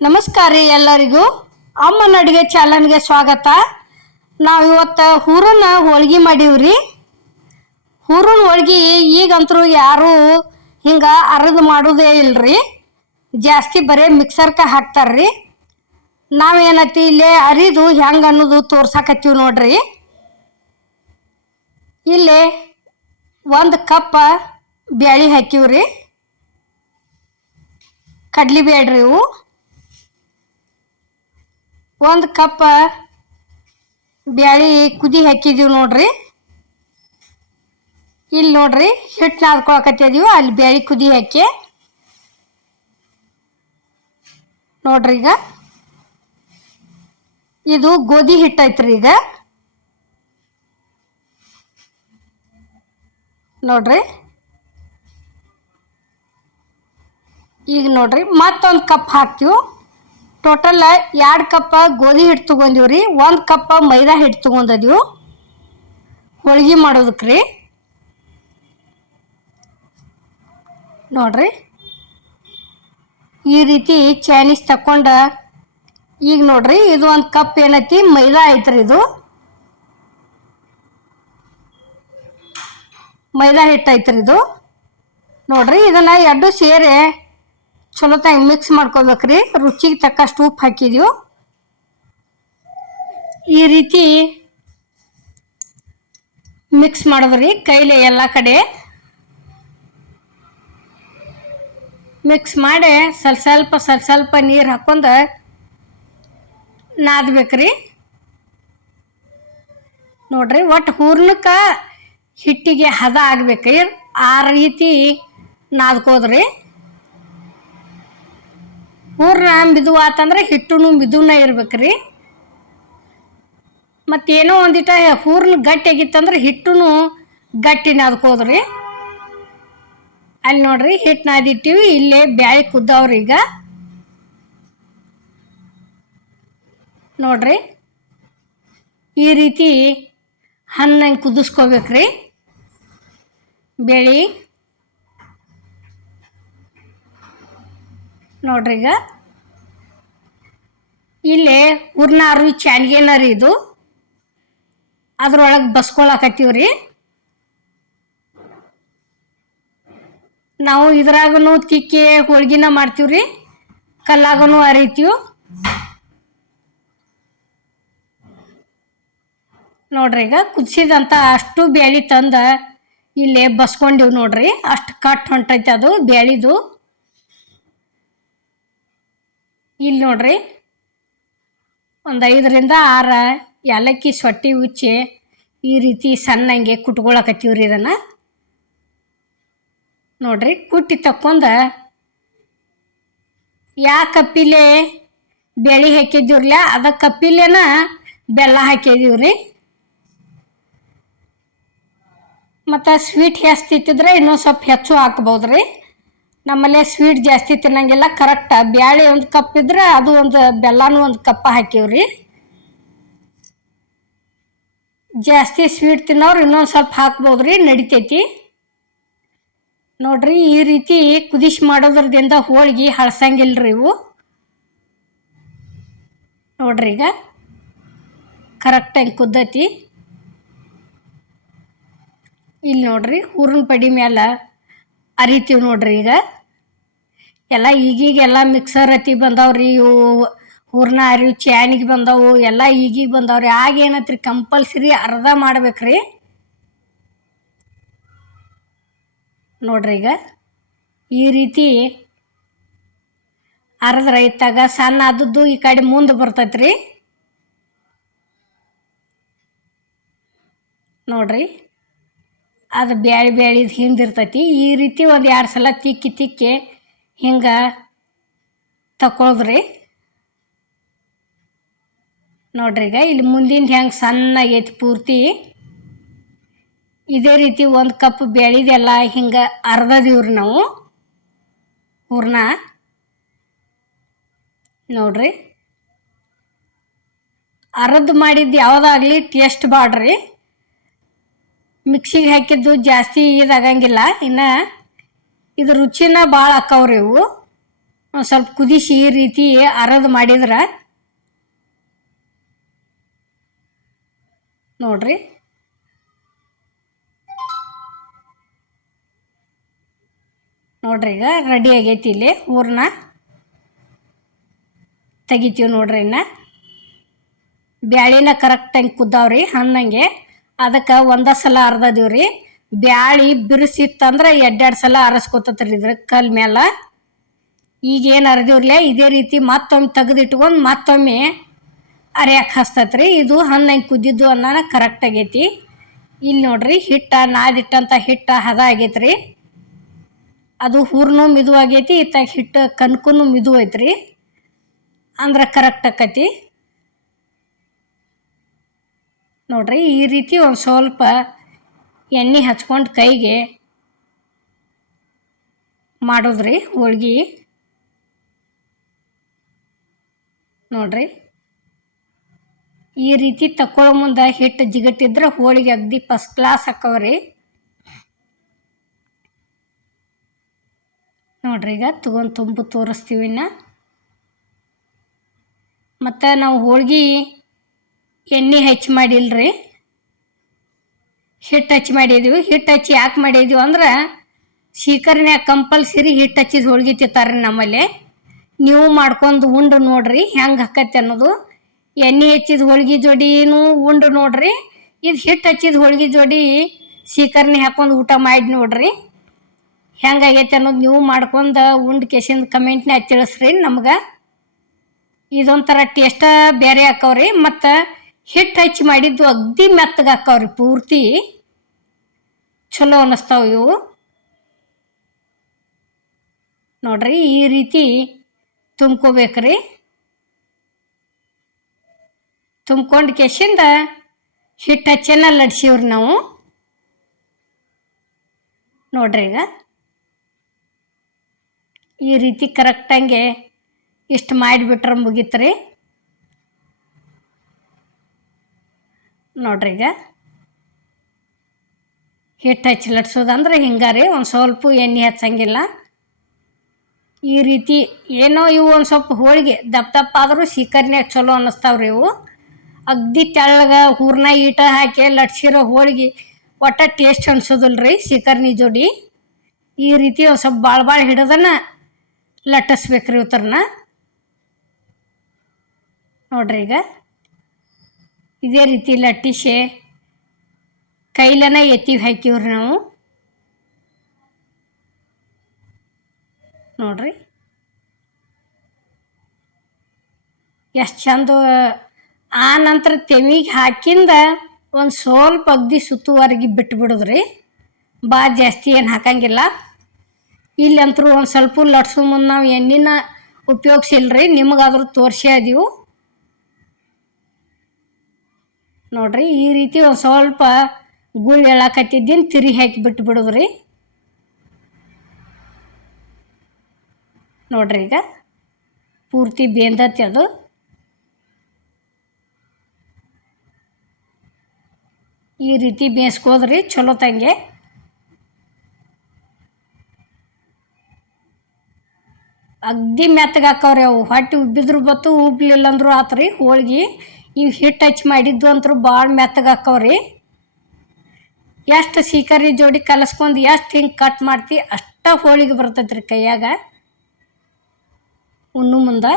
ನಮಸ್ಕಾರ ರೀ ಎಲ್ಲರಿಗೂ. ಅಮ್ಮನ ಅಡುಗೆ ಚಾನಲ್ಗೆ ಸ್ವಾಗತ. ನಾವು ಇವತ್ತು ಹೂರನ್ನ ಹೋಳ್ಗೆ ಮಾಡೀವ್ರಿ. ಹೂರನ್ ಹೋಳ್ಗೆ ಈಗಂತರೂ ಯಾರು ಹಿಂಗೆ ಅರದು ಮಾಡೋದೇ ಇಲ್ರಿ. ಜಾಸ್ತಿ ಬರೀ ಮಿಕ್ಸರ್ಗೆ ಹಾಕ್ತಾರ್ರಿ. ನಾವೇನತಿ ಇಲ್ಲೇ ಅರಿದು ಹೆಂಗೆ ಅನ್ನೋದು ತೋರ್ಸಾಕತ್ತೀವಿ ನೋಡ್ರಿ. ಇಲ್ಲಿ ಒಂದು ಕಪ್ಪ ಬ್ಯಾಳಿ ಹಾಕಿವ್ರಿ. ಕಡ್ಲಿ ಬೇಡ್ರಿ ಇವು. ಒಂದು ಕಪ್ ಬ್ಯಾಳಿ ಕುದಿ ಹಾಕಿದೀವಿ ನೋಡ್ರಿ. ಇಲ್ಲಿ ನೋಡ್ರಿ ಹಿಟ್ಟು ನಾದ್ಕೊಳಕತ್ತಿದೀವಿ ಅಲ್ಲಿ ಬ್ಯಾಳಿ ಕುದಿ ಹಾಕಿ. ನೋಡ್ರಿ ಈಗ. ಇದು ಗೋಧಿ ಹಿಟ್ಟು ಐತ್ರಿ ಈಗ. ನೋಡ್ರಿ. ಈಗ ನೋಡ್ರಿ, ಮತ್ತೊಂದು ಕಪ್ ಹಾಕ್ತೀವಿ. ಟೋಟಲ್ ಎರಡು ಕಪ್ಪ ಗೋಧಿ ಹಿಟ್ಟು ತೊಗೊಂಡಿವಿ ರೀ ಒಂದು ಕಪ್ಪ ಮೈದಾ ಹಿಟ್ಟು ತೊಗೊಂಡಿದ್ದೀವಿ ಹೋಳ್ಗೆ ಮಾಡೋದಕ್ಕೆ ರೀ ನೋಡ್ರಿ. ಈ ರೀತಿ ಚೈನೀಸ್ ತಕ್ಕೊಂಡು ಈಗ ನೋಡ್ರಿ, ಇದು ಒಂದು ಕಪ್ ಏನೈತಿ? ಮೈದಾ ಐತ್ರಿ ಇದು. ಮೈದಾ ಹಿಟ್ಟು ಐತ್ರಿ ಇದು. ನೋಡ್ರಿ, ಇದನ್ನು ಎರಡು ಸೇರಿ ಚಲೋತಾಗಿ ಮಿಕ್ಸ್ ಮಾಡ್ಕೋಬೇಕ್ರಿ. ರುಚಿಗೆ ತಕ್ಕಷ್ಟು ಉಪ್ಪು ಹಾಕಿದೀವಿ ಈ ರೀತಿ ಮಿಕ್ಸ್ ಮಾಡಿದ್ರಿ ಕೈಲಿ ಎಲ್ಲ ಕಡೆ. ಮಿಕ್ಸ್ ಮಾಡಿ ಸ್ವಲ್ಪ ಸ್ವಲ್ಪ ಸ್ವಲ್ಪ ಸ್ವಲ್ಪ ನೀರು ಹಾಕೊಂಡು ನಾದ್ಬೇಕ್ರಿ. ನೋಡ್ರಿ ಒಟ್ಟು ಹೂರ್ಣಕ್ಕೆ ಹಿಟ್ಟಿಗೆ ಹದ ಆಗ್ಬೇಕ್ರಿ. ಆ ರೀತಿ ನಾದ್ಕೋದ್ರಿ. ಹೂರ್ಣ ಮಿದು ಆತಂದ್ರೆ ಹಿಟ್ಟು ಮಿದುನ ಇರ್ಬೇಕ್ರಿ. ಮತ್ತೇನೋ ಒಂದಿಟ ಹೂರ್ನ ಗಟ್ಟಿ ಆಗಿತ್ತಂದ್ರೆ ಹಿಟ್ಟು ಗಟ್ಟಿ ಅದಕ್ಕೋದ್ರಿ ಅಲ್ಲಿ ನೋಡ್ರಿ ಹಿಟ್ಟು ನಾದಿಟ್ಟಿವಿ ಇಲ್ಲೇ ಬ್ಯಾಳಿ ಕುದ್ದವ್ರಿ ಈಗ. ನೋಡ್ರಿ, ಈ ರೀತಿ ಹಣ್ಣಂಗೆ ಕುದಿಸ್ಕೋಬೇಕ್ರಿ. ಬೇಳಿ ನೋಡ್ರಿ ಈಗ. ಇಲ್ಲೇ ಹುರ್ನಾರು ಚಾನ್ಗೆನ ರೀ ಇದು. ಅದ್ರೊಳಗೆ ಬಸ್ಕೊಳಕತ್ತೀವ್ರಿ. ನಾವು ಇದ್ರಾಗೂ ತಿಕ್ಕಿ ಹೋಳ್ಗಿನ ಮಾಡ್ತೀವ್ರಿ. ಕಲ್ಲಾಗೂ ಅರಿತೀವಿ ನೋಡ್ರಿ ಈಗ ಕುದಿಸಿದಂಥ ಅಷ್ಟು ಬ್ಯಾಳಿ ತಂದ ಇಲ್ಲೇ ಬಸ್ಕೊಂಡಿವಿ ನೋಡ್ರಿ. ಅಷ್ಟು ಕಟ್ ಹೊಂಟೈತೆ ಅದು ಬ್ಯಾಳಿದು. ಇಲ್ಲಿ ನೋಡ್ರಿ. ಒಂದು ಐದರಿಂದ ಆರು ಏಲಕ್ಕಿ ಸೊಟ್ಟಿ ಉಚ್ಚಿ ಈ ರೀತಿ ಸಣ್ಣಂಗೆ ಕುಟ್ಕೊಳಕತ್ತೀವ್ರಿ ಇದನ್ನು. ನೋಡ್ರಿ, ಕುಟ್ಟಿ ತಕ್ಕೊಂಡು ಯಾ ಕಪ್ಪಿಲೆ ಬೇಳೆ ಹಾಕಿದ್ದೀವ್ರಲ್ಲ, ಅದ ಕಪ್ಪಿಲೇನ ಬೆಲ್ಲ ಹಾಕಿದೀವ್ರಿ ಮತ್ತು ಸ್ವೀಟ್ ಹೆಸ್ತಿತ್ತಿದ್ರೆ ತಿಂತಿದ್ರೆ ಇನ್ನೊಂದು ಸ್ವಲ್ಪ ಹೆಚ್ಚು ಹಾಕ್ಬೋದ್ರಿ. ನಮ್ಮಲ್ಲೇ ಸ್ವೀಟ್ ಜಾಸ್ತಿ ತಿನ್ನಂಗಿಲ್ಲ ಕರೆಕ್ಟ್ ಬ್ಯಾಳೆ ಒಂದು ಕಪ್ ಇದ್ರೆ ಅದು ಒಂದು ಬೆಲ್ಲನೂ ಒಂದು ಕಪ್ಪ ಹಾಕಿವ್ರಿ ಜಾಸ್ತಿ ಸ್ವೀಟ್ ತಿನ್ನೋರು ಇನ್ನೊಂದು ಸ್ವಲ್ಪ ಹಾಕ್ಬೋದ್ರಿ, ನಡಿತೈತಿ. ನೋಡ್ರಿ, ಈ ರೀತಿ ಕುದಿಸಿ ಮಾಡೋದ್ರದಿಂದ ಹೋಳಿಗೆ ಹಳಸಂಗಿಲ್ರಿ ಇವು. ನೋಡ್ರಿ ಈಗ ಕರೆಕ್ಟ್ ಹಂಗೆ ಕುದ್ದತಿ. ಇಲ್ಲಿ ನೋಡ್ರಿ, ಹೂರಿನ ಪಡಿ ಮ್ಯಾಲ ಅರಿತೀವಿ ನೋಡ್ರಿ ಈಗ. ಎಲ್ಲ ಈಗೀಗ ಎಲ್ಲ ಮಿಕ್ಸರ್ ಅತಿ ಬಂದವ್ರಿ, ಇವು ಹೂರ್ಣ ಅರಿವು ಚ್ಯಾನಿಗೆ ಬಂದವು, ಎಲ್ಲ ಈಗೀಗ ಬಂದವ್ರಿ. ಆಗ ಏನತ್ರಿ ಕಂಪಲ್ಸರಿ ಅರ್ಧ ಮಾಡ್ಬೇಕ್ರಿ. ನೋಡ್ರಿ ಈಗ, ಈ ರೀತಿ ಅರ್ಧ ರೈತಾಗ ಸಣ್ಣ ಆದದ್ದು ಈ ಕಡೆ ಮುಂದೆ ಬರ್ತೈತ್ರಿ. ನೋಡ್ರಿ, ಅದು ಬ್ಯಾಳಿ ಬ್ಯಾಳಿದು ಹಿಂದಿರ್ತೈತಿ ಈ ರೀತಿ ಒಂದು ಎರಡು ಸಲ ತಿಕ್ಕಿ ತಿಕ್ಕಿ ಹಿಂಗೆ ತಕೊಳ್ದ್ರಿ. ನೋಡ್ರಿ ಈಗ ಇಲ್ಲಿ ಮುಂದಿನ ಹೆಂಗೆ ಸಣ್ಣಗೈತಿ ಪೂರ್ತಿ. ಇದೇ ರೀತಿ ಒಂದು ಕಪ್ ಬೆಳೆದೆಲ್ಲ ಹಿಂಗೆ ಅರ್ಧದಿವ್ರಿ ನಾವು. ಹೂರ್ಣ ನೋಡ್ರಿ. ಅರ್ಧ ಮಾಡಿದ್ದು ಯಾವುದಾಗಲಿ ಟೇಸ್ಟ್ ಬಾಡ್ರಿ ಮಿಕ್ಸಿಗೆ ಹಾಕಿದ್ದು ಜಾಸ್ತಿ ಇದಾಗಂಗಿಲ್ಲ, ಇನ್ನು ಇದು ರುಚಿನ ಭಾಳ ಅಕ್ಕವ್ರಿ ಇವು. ಸ್ವಲ್ಪ ಕುದಿಸಿ ಈ ರೀತಿ ಅರದು ಮಾಡಿದ್ರೆ ನೋಡ್ರಿ. ನೋಡ್ರಿ ಈಗ ರೆಡಿ ಆಗೈತಿ ಇಲ್ಲಿ ಊರನ್ನ ತೆಗಿತೀವಿ ನೋಡ್ರಿ ಇನ್ನ. ಬ್ಯಾಳಿನ ಕರೆಕ್ಟಾಗಿ ಕುದ್ದಾವ್ರಿ ಹಣ್ಣಂಗೆ. ಅದಕ್ಕೆ ಒಂದ ಸಲ ಅರ್ದದೀವ್ರಿ. ಬ್ಯಾಳಿ ಬಿರುಸಿತ್ತಂದ್ರೆ ಎರಡೆರಡು ಸಲ ಅರಸ್ಕೊತತ್ರಿ ಇದ್ರ ಕಲ್ ಮೇಲೆ ಈಗ ಏನು ಅರ್ದಿವ್ರಲ್ಲ ಇದೇ ರೀತಿ ಮತ್ತೊಮ್ಮೆ ತೆಗೆದಿಟ್ಕೊಂಡು ಮತ್ತೊಮ್ಮೆ ಅರಿಯಕ್ಕೆ ಹಸ್ತತ್ರಿ. ಇದು ಹಣ್ಣಂಗೆ ಕುದ್ದಿದ್ದು ಅನ್ನೋಣ ಕರೆಕ್ಟ್ ಆಗೈತಿ. ಇಲ್ಲಿ ನೋಡ್ರಿ, ಹಿಟ್ಟ ನಾದಿಟ್ಟಂಥ ಹಿಟ್ಟ ಹದ ಆಗೈತ್ರಿ. ಅದು ಹೂರ್ನು ಮಿದು ಆಗೈತಿ ಇತ್ತ ಹಿಟ್ಟು ಕನ್ಕುನು ಮಿದು ಐತ್ರಿ ಅಂದ್ರೆ ಕರೆಕ್ಟ್ ಆಕತಿ. ನೋಡ್ರಿ, ಈ ರೀತಿ ಒಂದು ಸ್ವಲ್ಪ ಎಣ್ಣೆ ಹಚ್ಕೊಂಡು ಕೈಗೆ ಮಾಡೋದ್ರಿ ಹೋಳ್ಗೆ. ನೋಡ್ರಿ. ಈ ರೀತಿ ತಕ್ಕೊಳ್ಳೋ ಮುಂದೆ ಹಿಟ್ಟು ಜಿಗಟ್ಟಿದ್ರೆ ಹೋಳಿಗೆ ಅಗ್ದಿ ಫಸ್ಟ್ ಕ್ಲಾಸ್ ಹಾಕವ್ರಿ. ನೋಡ್ರಿ ಈಗ ತಗೊಂಡು ತುಂಬು ತೋರಿಸ್ತೀವಿ ಇನ್ನು. ಮತ್ತು ನಾವು ಹೋಳ್ಗೆ ಎಣ್ಣೆ ಹೆಚ್ಚು ಮಾಡಿಲ್ರಿ. ಹಿಟ್ಟು ಹಚ್ಚಿ ಮಾಡಿದ್ವಿ ಹಿಟ್ಟು ಹಚ್ಚಿ ಯಾಕೆ ಮಾಡಿದ್ವಿ ಅಂದ್ರೆ ಸೀಕರ್ನ್ಯಾಗ ಕಂಪಲ್ಸರಿ ಹಿಟ್ಟು ಹಚ್ಚಿದ ಹೋಳ್ಗೆ ತಿಂತಾರೆ ನಮ್ಮಲ್ಲಿ. ನೀವು ಮಾಡ್ಕೊಂಡು ಉಂಡು ನೋಡ್ರಿ ಹೆಂಗೆ ಹಾಕತ್ತೆ ಅನ್ನೋದು. ಎಣ್ಣೆ ಹೆಚ್ಚಿದ ಹೋಳ್ಗೆ ಜೋಡಿನೂ ಉಂಡು ನೋಡ್ರಿ. ಇದು ಹಿಟ್ಟು ಹಚ್ಚಿದ ಹೋಳ್ಗೆ ಜೋಡಿ ಸೀಕರ್ನಿ ಹಾಕೊಂಡು ಊಟ ಮಾಡಿ ನೋಡ್ರಿ. ಹೆಂಗಾಗೈತೆ ಅನ್ನೋದು ನೀವು ಮಾಡ್ಕೊಂಡು ಉಂಡು ಕೇಸಿಂದ ಕಮೆಂಟ್ನ್ಯಾಗ ತಿಳಿಸ್ರಿ ನಮ್ಗೆ. ಇದೊಂಥರ ಟೇಸ್ಟ ಬೇರೆ ಹಾಕವ್ರಿ ಮತ್ತು ಹಿಟ್ಟು ಹಚ್ಚಿ ಮಾಡಿದ್ದು ಅಗ್ದಿ ಮೆತ್ತಗೆ ಹಾಕವ್ರಿ, ಪೂರ್ತಿ. ಚಲೋ ಅನ್ನಿಸ್ತಾವ ಇವು. ನೋಡ್ರಿ, ಈ ರೀತಿ ತುಂಬ್ಕೋಬೇಕ್ರಿ. ತುಂಬ್ಕೊಂಡು ಕೆಸಿಂದ ಹಿಟ್ಟು ಹಚ್ಚೇನ ಲಡ್ಸೀವ್ರಿ ನಾವು. ನೋಡ್ರಿ ಈಗ. ಈ ರೀತಿ ಕರೆಕ್ಟಂಗೆ ಇಷ್ಟು ಮಾಡಿಬಿಟ್ರೆ ಮುಗೀತ್ರಿ. ನೋಡ್ರಿ ಈಗ. ಹಿಟ್ಟು ಹಚ್ಚಿ ಲಟ್ಸೋದಂದ್ರೆ ಹಿಂಗಾರಿ ಒಂದು ಸ್ವಲ್ಪ ಎಣ್ಣೆ ಹಚ್ಚಂಗಿಲ್ಲ. ಈ ರೀತಿ ಏನೋ ಇವು ಒಂದು ಸ್ವಲ್ಪ ಹೋಳಿಗೆ ದಪ್ಪ ದಪ್ಪ ಆದರೂ ಸೀಕರ್ನ್ಯಾಗ ಚಲೋ ಅನ್ನಿಸ್ತಾವ್ರಿ ಇವು. ಅಗ್ದಿ ತೆಳ್ಳಗ ಹೂರ್ನ ಈಟ ಹಾಕಿ ಲಟ್ಸಿರೋ ಹೋಳಿಗೆ ಒಟ್ಟ ಟೇಸ್ಟ್ ಅನ್ಸೋದಿಲ್ಲ ರೀ ಸೀಕರ್ನಿ ಜೋಡಿ. ಈ ರೀತಿ ಒಂದು ಸ್ವಲ್ಪ ಭಾಳ ಭಾಳ ಹಿಡಿದನ ಲಟ್ಟಿಸ್ಬೇಕ್ರಿ ಇವತ್ತರನ್ನ ನೋಡ್ರಿ ಈಗ. ಇದೇ ರೀತಿ ಲಟ್ಟಿಸೆ ಕೈಲನ ಎತ್ತಿ ಹಾಕಿವ್ರಿ ನಾವು. ನೋಡ್ರಿ. ಎಷ್ಟು ಚಂದ, ಆ ನಂತರ ತೆವಿಗೆ ಹಾಕಿಂದ ಒಂದು ಸ್ವಲ್ಪ ಅಗ್ದಿ ಸುತ್ತುವರೆಗೆ ಬಿಟ್ಬಿಡೋದ್ರಿ. ಭಾಳ ಜಾಸ್ತಿ ಏನು ಹಾಕಂಗಿಲ್ಲ. ಇಲ್ಲಂತರೂ ಒಂದು ಸ್ವಲ್ಪ ಲಟ್ಸೋ ಮುಂದೆ ನಾವು ಎಣ್ಣೆನ ಉಪಯೋಗಿಸಿಲ್ರಿ, ನಿಮಗಾದ್ರೂ ತೋರಿಸಿ ಅದೀವು ನೋಡ್ರಿ, ಈ ರೀತಿ ಒಂದು ಸ್ವಲ್ಪ ಗುಳ್ ಎಳಾಕತ್ತಿದ್ದೀನಿ, ತಿರಿ ಹಾಕಿ ಬಿಟ್ಟು ಬಿಡೋದ್ರಿ. ನೋಡ್ರಿ ಈಗ, ಪೂರ್ತಿ ಬೇಂದತಿ ಅದು. ಈ ರೀತಿ ಬೇಯಿಸ್ಕೋದ್ರಿ ಚಲೋ ತಂಗೆ. ಅಗ್ದಿ ಮೆತ್ತಗೆ ಹಾಕವ್ರಿ ಅವು. ಹೊಟ್ಟೆ ಉಬ್ಬಿದ್ರು ಬತ್ತು ಉಬ್ಲಿಲ್ಲ ಅಂದ್ರು ಆತ್ರಿ ಹೋಳ್ಗೆ. ಇವು ಹಿಟ್ಟು ಹಚ್ಚಿ ಮಾಡಿದ್ದು ಅಂತೂ ಭಾಳ ಮೆತ್ತಗಾಕವ್ರಿ ಎಷ್ಟು ಸೀಕರಿ ಜೋಡಿ ಕಲಸ್ಕೊಂಡು ಎಷ್ಟು ಹಿಂಗೆ ಕಟ್ ಮಾಡ್ತಿ ಅಷ್ಟ ಹೋಳಿಗೆ ಬರ್ತೈತ್ರಿ ಕೈಯಾಗ. ಉಣ್ಣು ಮುಂದೆ.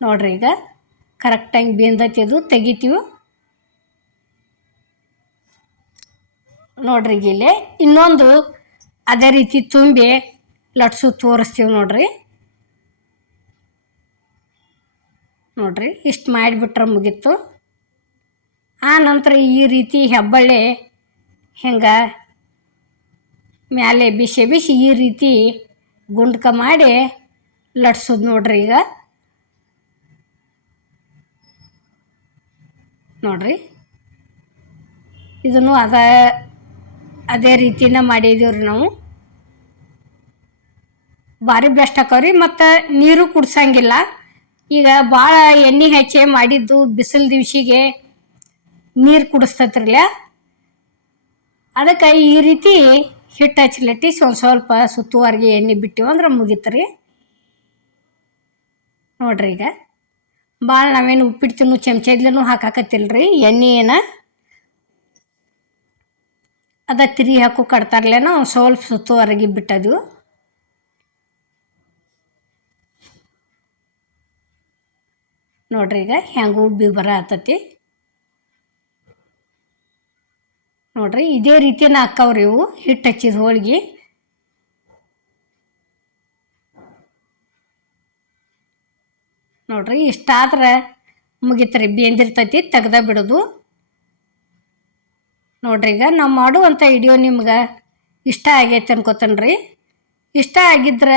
ನೋಡ್ರಿ ಈಗ ಕರೆಕ್ಟಾಗಿ ಬೇಂದೈತಿ ಅದು, ತೆಗಿತೀವಿ. ನೋಡ್ರಿ ಇಲ್ಲಿ ಇನ್ನೊಂದು ಅದೇ ರೀತಿ ತುಂಬಿ ಲಟ್ಸು ತೋರಿಸ್ತೀವಿ ನೋಡ್ರಿ. ನೋಡ್ರಿ, ಇಷ್ಟು ಮಾಡಿಬಿಟ್ರೆ ಮುಗೀತು. ಆ ನಂತರ ಈ ರೀತಿ ಹೆಬ್ಬಳ್ಳಿ ಹಿಂಗೆ ಮ್ಯಾಲೆ ಬಿಸಿ ಬಿಸಿ ಈ ರೀತಿ ಗುಂಡ್ಕ ಮಾಡಿ ಲಟ್ಸೋದು ನೋಡ್ರಿ ಈಗ. ನೋಡ್ರಿ, ಇದನ್ನು ಅದ, ಅದೇ ರೀತಿನ ಮಾಡಿದೀವ್ರಿ ನಾವು. ಭಾರಿ ಬೆಸ್ಟ್ ಹಾಕವ್ರಿ ಮತ್ತು ನೀರು ಕುಡ್ಸಂಗಿಲ್ಲ. ಈಗ ಭಾಳ ಎಣ್ಣೆ ಹಚ್ಚೆ ಮಾಡಿದ್ದು ಬಿಸಿಲು ದಿವ್ಸಿಗೆ ನೀರು ಕುಡಿಸ್ತತ್ರಲ್ಲ. ಅದಕ್ಕೆ ಈ ರೀತಿ ಹಿಟ್ಟು ಹಚ್ಚಲಟ್ಟಿಸಿ ಒಂದು ಸ್ವಲ್ಪ ಸುತ್ತುವರೆಗೆ ಎಣ್ಣೆ ಬಿಟ್ಟಿವಿ ಅಂದ್ರೆ ಮುಗಿತ್ರಿ. ನೋಡ್ರಿ ಈಗ. ಭಾಳ ನಾವೇನು ಉಪ್ಪಿಟ್ಟು ತಿನ್ನು ಚಮಚದ್ಲೂ ಹಾಕಾಕತ್ತಿಲ್ಲ ರೀ ಎಣ್ಣೆ ಏನ ಅದ ತಿರಿ ಹಾಕು ಕಡ್ತಾರಲ್ಲೇನೋ ಒಂದು ಸ್ವಲ್ಪ ಸುತ್ತುವರೆಗೆ ಬಿಟ್ಟದು ನೋಡ್ರಿ ಈಗ ಹೆಂಗೆ ಉಬ್ಬಿ ಬರ ಆತತಿ ನೋಡ್ರಿ ಇದೇ ರೀತಿ ನಾಕವ್ರಿ ಇವು ಹಿಟ್ಟು ಹಚ್ಚಿದ ಹೋಳಿಗೆ. ನೋಡ್ರಿ ಇಷ್ಟಾದ್ರೆ ಮುಗಿತ್ರಿ, ಬೆಂದಿರ್ತೈತಿ ತೆಗ್ದ ಬಿಡೋದು. ನೋಡ್ರಿ ಈಗ ನಾವು ಮಾಡುವಂಥ ವಿಡಿಯೋ ನಿಮ್ಗೆ ಇಷ್ಟ ಆಗೈತೆ ಅನ್ಕೋತೇನೆ ಇಷ್ಟ ಆಗಿದ್ರೆ